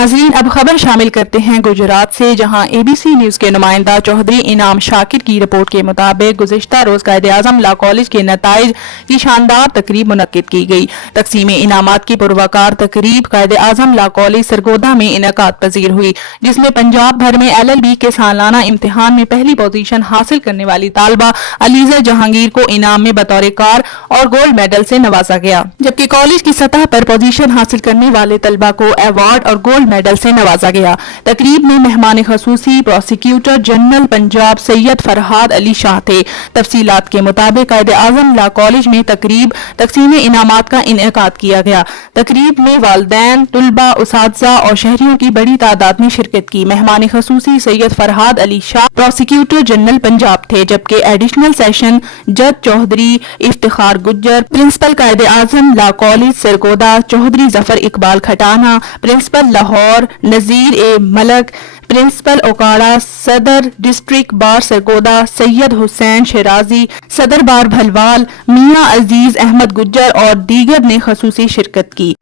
नाज़रीन, अब खबर शामिल करते हैं गुजरात से, जहां ABC न्यूज के नुमाइंदा चौधरी इनाम शाकिर की रिपोर्ट के मुताबिक गुज़िश्ता रोज कायदे-आज़म लॉ कॉलेज के नताइज की शानदार तकरीब मुनक्किद की गई। तकसीम इनामात की पुरवकार तकरीब कायदे-आज़म लॉ कॉलेज सरगोदा में इनकाद पजीर हुई, जिसमें पंजाब भर में LLB के सालाना इम्तिहान में पहली पोजीशन हासिल करने वाली तालबा अलीजा जहांगीर को इनाम में बतौर कार और गोल्ड मेडल से नवाजा गया, जबकि कॉलेज की सतह पर पोजीशन हासिल करने वाले तलबा को अवार्ड और गोल्ड मेडल से नवाजा गया। तकरीब में मेहमान खसूसी प्रोसिक्यूटर जनरल पंजाब सैयद फरहाद अली शाह थे। तफसीलात के मुताबिक कायदे-आज़म लॉ कॉलेज में तकरीब तकसीम इनामात का इनेकाद किया गया। तकरीब में वालिदैन, तुलबा, उसातिज़ा और शहरियों की बड़ी तादाद में शिरकत की। मेहमान खसूसी सैयद फरहाद अली शाह प्रोसिक्यूटर जनरल पंजाब थे, जबकि एडिशनल सेशन जज Chaudhry Iftikhar Gujjar, principal Quaid-e-Azam law college Sargodha Chaudhry Zafar Iqbal Khatana, principal Lahore Nazir A Malik, principal Okara, सदर डिस्ट्रिक्ट बार सरगोदा सैयद हुसैन शराजी, सदर बार भलवाल मियां अजीज अहमद गुज्जर और दीगर ने खसूसी शिरकत की।